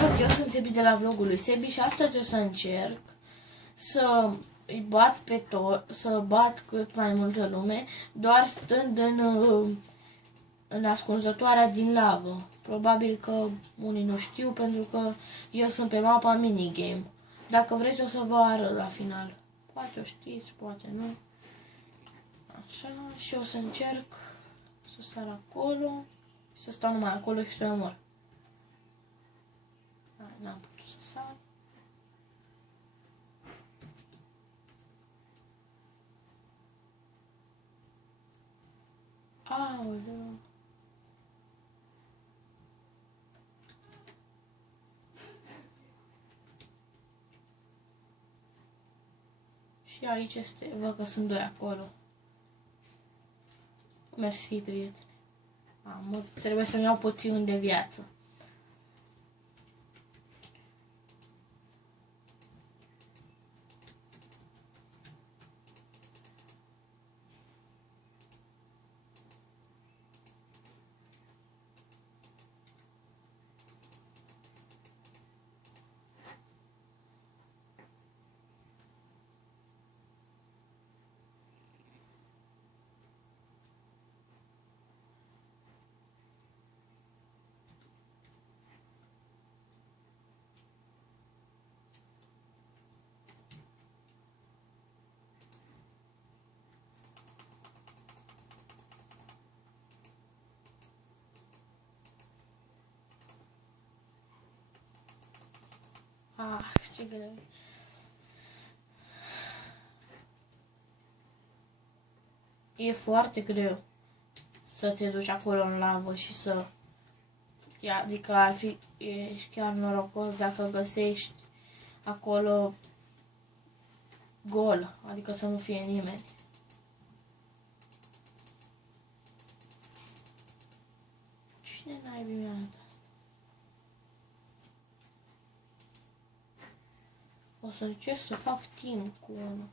Salut, eu sunt Sebi de la vlogul lui Sebi și astăzi o să încerc să îi bat pe tot, să bat cât mai multă lume, doar stând în ascunzătoarea din lavă. Probabil că unii nu știu, pentru că eu sunt pe mapa minigame. Dacă vreți o să vă arăt la final. Poate o știți, poate nu. Așa, și o să încerc să sar acolo, să stau numai acolo și să mor. N-am putut să sar. Aoleu. Și aici este, văd că sunt doi acolo. Mersi, prietene. Trebuie să-mi iau poțiuni de viață. Ce greu. E foarte greu să te duci acolo în lavă și să... Adică ar fi ești chiar norocos dacă găsești acolo gol, adică să nu fie nimeni. Cine naibii mi-a dat asta? O să încerc să fac timp cu unul.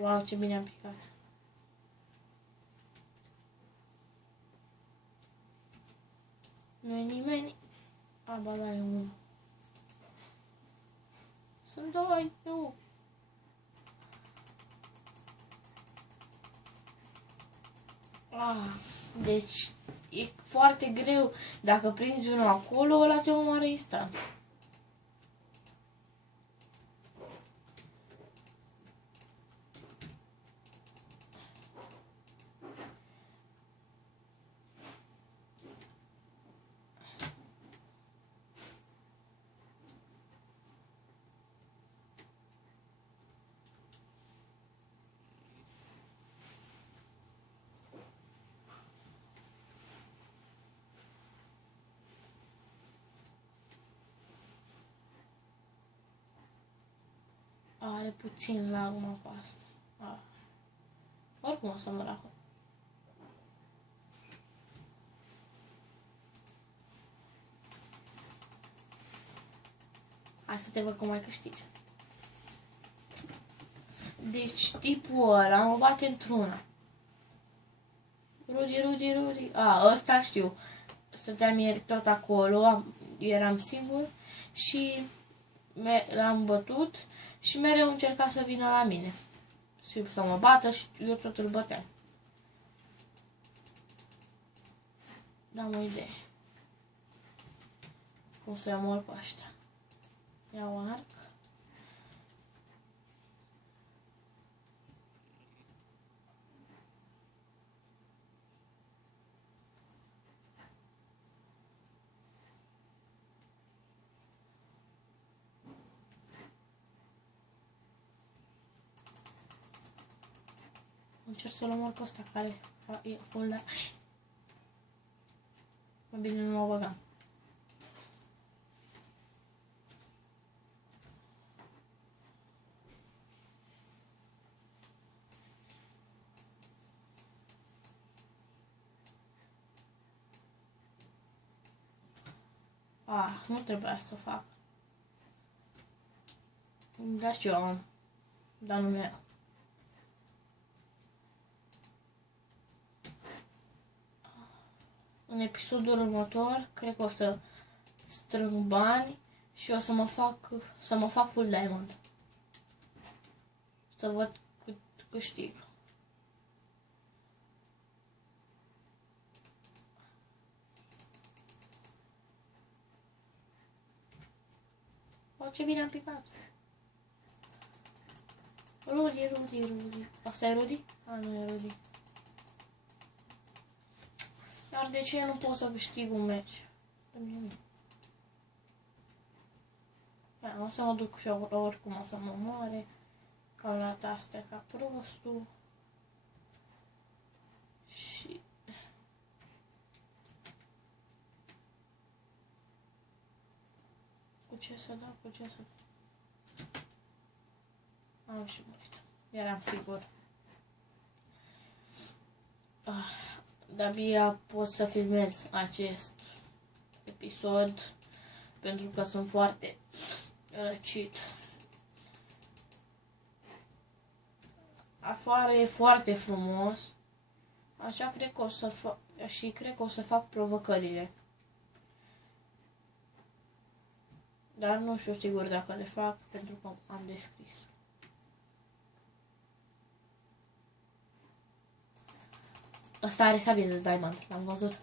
Wow, ce bine am picat. Nu e nimeni. Ba da, e unul. Sunt doi, nu. Deci e foarte greu. Dacă prinzi unul acolo, ăla te omoară instant. Are puțin lag mapa asta. Oricum o să mă acolo. Hai să te văd cum mai câștigi. Deci tipul ăla mă bate într-una. Rudy. Ăsta știu. Stăteam ieri tot acolo, eram singur și l-am bătut și mereu încerca să vină la mine. Și să mă bată și eu tot îl băteam. N-am o idee. Cum să-i omor pe ăștia. Iau arc. Încerc să-l omor pe ăsta care e full de... Mai bine nu mă băgam. Nu trebuia să o fac. Da, și eu am. Dar nu mi-a. În episodul următor, cred că o să strâng bani și o să mă fac full diamond. Să văd cât câștig. Ce bine am picat. Rudy. Asta e Rudy? Nu e Rudy. Iar de ce nu pot să câștig un meci? O să mă duc și oricum o să mă moare. Că am luat astea ca prostul. Și... Cu ce să dau? Am și murit. Eram sigur. De-abia pot să filmez acest episod pentru că sunt foarte răcit. Afară e foarte frumos, așa cred că o să fac provocările. Dar nu știu sigur dacă le fac pentru că am descris. Asta are sabie de diamond, l-am văzut.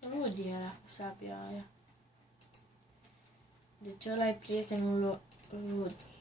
Rudy era cu sabia aia. Deci ăla e prietenul lui Rudy.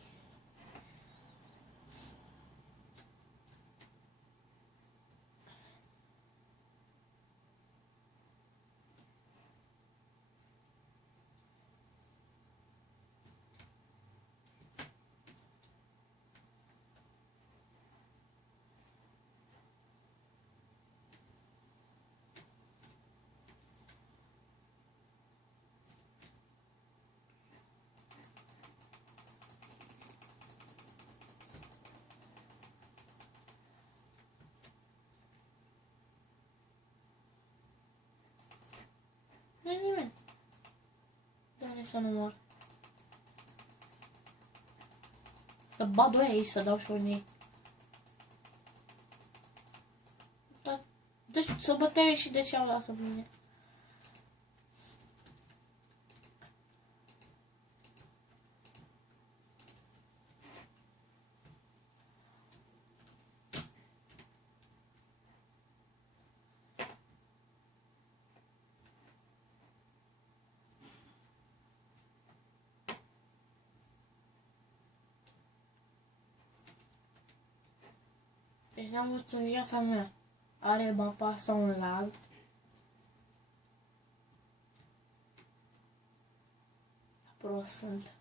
Nu e nimeni. Doamne, să nu mor. Să bat doi aici, să dau și în ei. Dar, deci, să băteau ei și de ce au lasă mine? Deci n-am văzut în viața mea. Are mapa asta un lag. Prost sunt.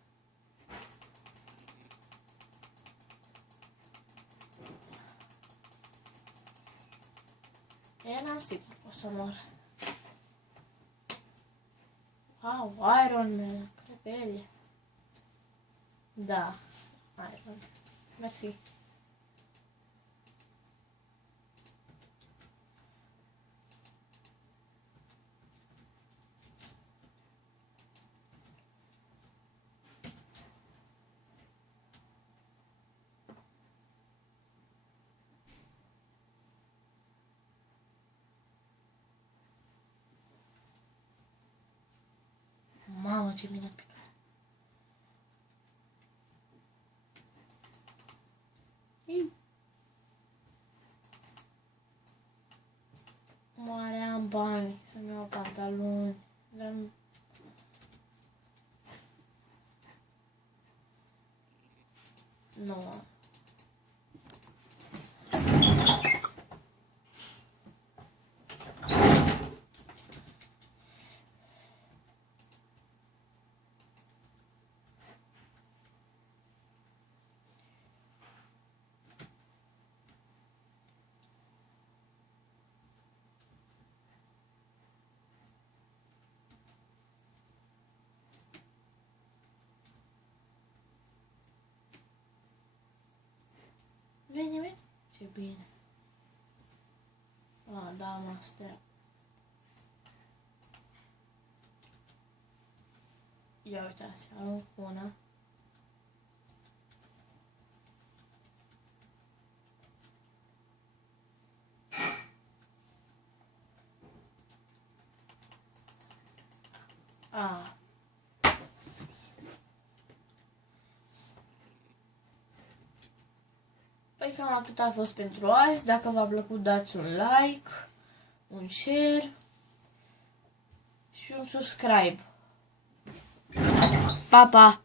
Eram sigur că o să mor. Wow, Iron Man. Cred că el e. Da, Iron Man. Mersi. Mamă, ce bine a picat. Moare, am bani să-mi iau pantaloni. Dar nu am. Nu e nimeni? Ce bine. Da, am astea. Ia uitați, arunc una. Păi cam atât a fost pentru azi. Dacă v-a plăcut, dați un like, un share și un subscribe. Pa, pa!